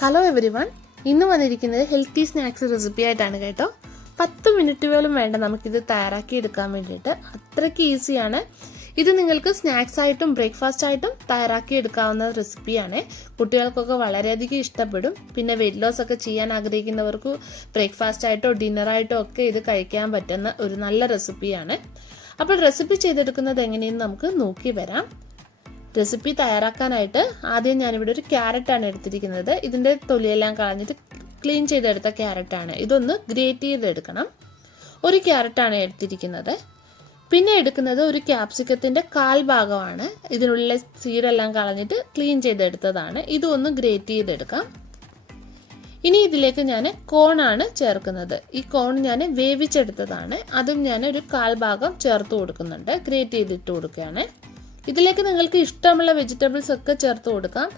Hello everyone, ഇന്ന് വന്നിരിക്കുന്നത് healthy snacks recipe ആയിട്ടാണ് കേട്ടോ. 10 മിനിറ്റ് പോലും വേണ്ട നമുക്കിത് തയ്യാറാക്കി എടുക്കാൻ വേണ്ടിയിട്ട്. അത്രയ്ക്ക് ഈസിയാണ്. ഇത് നിങ്ങൾക്ക് സ്നാക്സ് ആയിട്ടും ബ്രേക്ക്ഫാസ്റ്റ് ആയിട്ടും തയ്യാറാക്കി എടുക്കാവുന്ന റെസിപ്പിയാണ്. കുട്ടികൾക്കൊക്കെ വളരെയധികം ഇഷ്ടപ്പെടും. പിന്നെ വെയിറ്റ് ലോസ് ഒക്കെ ചെയ്യാൻ ആഗ്രഹിക്കുന്നവർക്ക് ബ്രേക്ക്ഫാസ്റ്റ് ആയിട്ടോ ഡിന്നറായിട്ടോ ഒക്കെ ഇത് കഴിക്കാൻ പറ്റുന്ന ഒരു നല്ല റെസിപ്പിയാണ്. അപ്പോൾ റെസിപ്പി ചെയ്തെടുക്കുന്നത് എങ്ങനെയെന്ന് നമുക്ക് നോക്കി വരാം. റെസിപ്പി തയ്യാറാക്കാനായിട്ട് ആദ്യം ഞാനിവിടെ ഒരു ക്യാരറ്റാണ് എടുത്തിരിക്കുന്നത്. ഇതിൻ്റെ തൊലിയെല്ലാം കളഞ്ഞിട്ട് ക്ലീൻ ചെയ്തെടുത്ത ക്യാരറ്റാണ്. ഇതൊന്ന് ഗ്രേറ്റ് ചെയ്തെടുക്കണം. ഒരു ക്യാരറ്റാണ് എടുത്തിരിക്കുന്നത്. പിന്നെ എടുക്കുന്നത് ഒരു ക്യാപ്സിക്കത്തിൻ്റെ 1/4 ഭാഗമാണ്. ഇതിനുള്ള സീഡെല്ലാം കളഞ്ഞിട്ട് ക്ലീൻ ചെയ്തെടുത്തതാണ്. ഇതൊന്ന് ഗ്രേറ്റ് ചെയ്തെടുക്കാം. ഇനി ഇതിലേക്ക് ഞാൻ കോണാണ് ചേർക്കുന്നത്. ഈ കോൺ ഞാൻ വേവിച്ചെടുത്തതാണ്. അതും ഞാൻ ഒരു 1/4 ഭാഗം ചേർത്ത് കൊടുക്കുന്നുണ്ട്. ഗ്രേറ്റ് ചെയ്തിട്ട് കൊടുക്കുകയാണ്. ഇതിലേക്ക് നിങ്ങൾക്ക് ഇഷ്ടമുള്ള വെജിറ്റബിൾസ് ഒക്കെ ചേർത്ത് കൊടുക്കാം.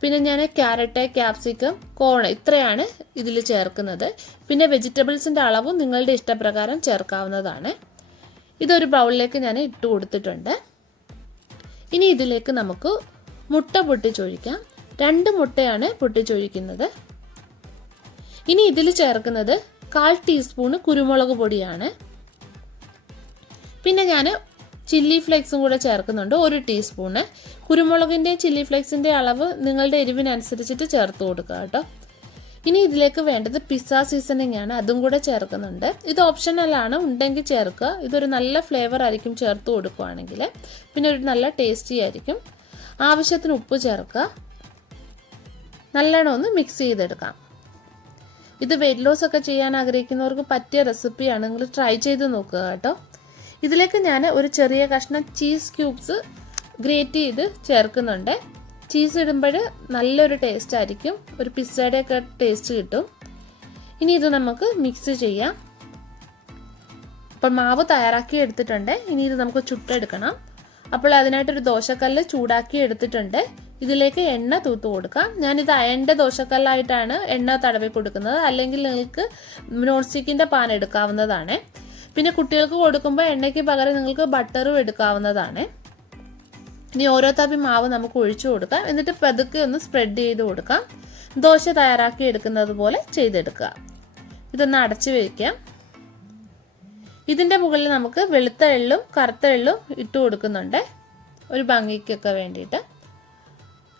പിന്നെ ഞാൻ ക്യാരറ്റ്, ക്യാപ്സിക്കം, കോൺ ഇത്രയാണ് ഇതിൽ ചേർക്കുന്നത്. പിന്നെ വെജിറ്റബിൾസിൻ്റെ അളവും നിങ്ങളുടെ ഇഷ്ടപ്രകാരം ചേർക്കാവുന്നതാണ്. ഇതൊരു ബൗളിലേക്ക് ഞാൻ ഇട്ട് കൊടുത്തിട്ടുണ്ട്. ഇനി ഇതിലേക്ക് നമുക്ക് മുട്ട പൊട്ടിച്ചൊഴിക്കാം. 2 മുട്ടയാണ് പൊട്ടിച്ചൊഴിക്കുന്നത്. ഇനി ഇതിൽ ചേർക്കുന്നത് 1/4 ടീസ്പൂണ് കുരുമുളക് പൊടിയാണ്. പിന്നെ ഞാൻ ചില്ലി ഫ്ലേക്സും കൂടെ ചേർക്കുന്നുണ്ട്, 1 ടീസ്പൂണ്. കുരുമുളകിൻ്റെ ചില്ലി ഫ്ലേക്സിൻ്റെ അളവ് നിങ്ങളുടെ എരിവിനനുസരിച്ചിട്ട് ചേർത്ത് കൊടുക്കുക കേട്ടോ. ഇനി ഇതിലേക്ക് വേണ്ടത് പിസ്സ സീസണിങ് ആണ്. അതും കൂടെ ചേർക്കുന്നുണ്ട്. ഇത് ഓപ്ഷണലാണ്, ഉണ്ടെങ്കിൽ ചേർക്കുക. ഇതൊരു നല്ല ഫ്ലേവർ ആയിരിക്കും ചേർത്ത് കൊടുക്കുകയാണെങ്കിൽ. പിന്നെ ഒരു നല്ല ടേസ്റ്റി ആയിരിക്കും. ആവശ്യത്തിന് ഉപ്പ് ചേർക്കുക. നല്ലോണം ഒന്ന് മിക്സ് ചെയ്തെടുക്കാം. ഇത് വെയിറ്റ് ലോസ് ഒക്കെ ചെയ്യാൻ ആഗ്രഹിക്കുന്നവർക്ക് പറ്റിയ റെസിപ്പിയാണ്. നിങ്ങൾ ട്രൈ ചെയ്ത് നോക്കുക കേട്ടോ. ഇതിലേക്ക് ഞാൻ ഒരു ചെറിയ കഷ്ണം ചീസ് ക്യൂബ്സ് ഗ്രേറ്റ് ചെയ്ത് ചേർക്കുന്നുണ്ട്. ചീസ് ഇടുമ്പോൾ നല്ലൊരു ടേസ്റ്റ് ആയിരിക്കും. ഒരു പിസ്സയുടെ ഒക്കെ ടേസ്റ്റ് കിട്ടും. ഇനി ഇത് നമുക്ക് മിക്സ് ചെയ്യാം. അപ്പോൾ മാവ് തയ്യാറാക്കി എടുത്തിട്ടുണ്ട്. ഇനി ഇത് നമുക്ക് ചുട്ടെടുക്കണം. അപ്പോൾ അതിനായിട്ടൊരു ദോശക്കല്ല് ചൂടാക്കി എടുത്തിട്ടുണ്ട്. ഇതിലേക്ക് എണ്ണ തൂത്ത് കൊടുക്കാം. ഞാനിത് അയണിൻ്റെ ദോശക്കല്ലായിട്ടാണ് എണ്ണ തടവി കൊടുക്കുന്നത്. അല്ലെങ്കിൽ നിങ്ങൾക്ക് നോൺ സ്റ്റിക്കിൻ്റെ പാൻ എടുക്കാവുന്നതാണ്. പിന്നെ കുട്ടികൾക്ക് കൊടുക്കുമ്പോൾ എണ്ണയ്ക്ക് പകരം നിങ്ങൾക്ക് ബട്ടറും എടുക്കാവുന്നതാണ്. ഇനി ഓരോ തവി മാവ് നമുക്ക് ഒഴിച്ചു കൊടുക്കാം. എന്നിട്ട് പതുക്കെ ഒന്ന് സ്പ്രെഡ് ചെയ്ത് കൊടുക്കാം. ദോശ തയ്യാറാക്കി എടുക്കുന്നത് പോലെ ചെയ്തെടുക്കുക. ഇതൊന്ന് അടച്ചു വയ്ക്കാം. ഇതിൻ്റെ മുകളിൽ നമുക്ക് വെളുത്ത എള്ളും കറുത്ത എള്ളും ഇട്ട് കൊടുക്കുന്നുണ്ട്, ഒരു ഭംഗിക്കൊക്കെ വേണ്ടിയിട്ട്.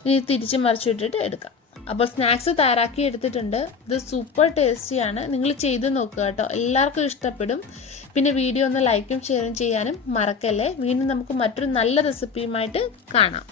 ഇനി തിരിച്ച് മറിച്ചിട്ടിട്ട് എടുക്കാം. അപ്പോൾ സ്നാക്സ് തയ്യാറാക്കി എടുത്തിട്ടുണ്ട്. ഇത് സൂപ്പർ ടേസ്റ്റിയാണ്. നിങ്ങൾ ചെയ്ത് നോക്കുക കേട്ടോ. എല്ലാവർക്കും ഇഷ്ടപ്പെടും. പിന്നെ വീഡിയോ ഒന്ന് ലൈക്കും ഷെയറും ചെയ്യാനും മറക്കല്ലേ. വീണ്ടും നമുക്ക് മറ്റൊരു നല്ല റെസിപ്പിയുമായിട്ട് കാണാം.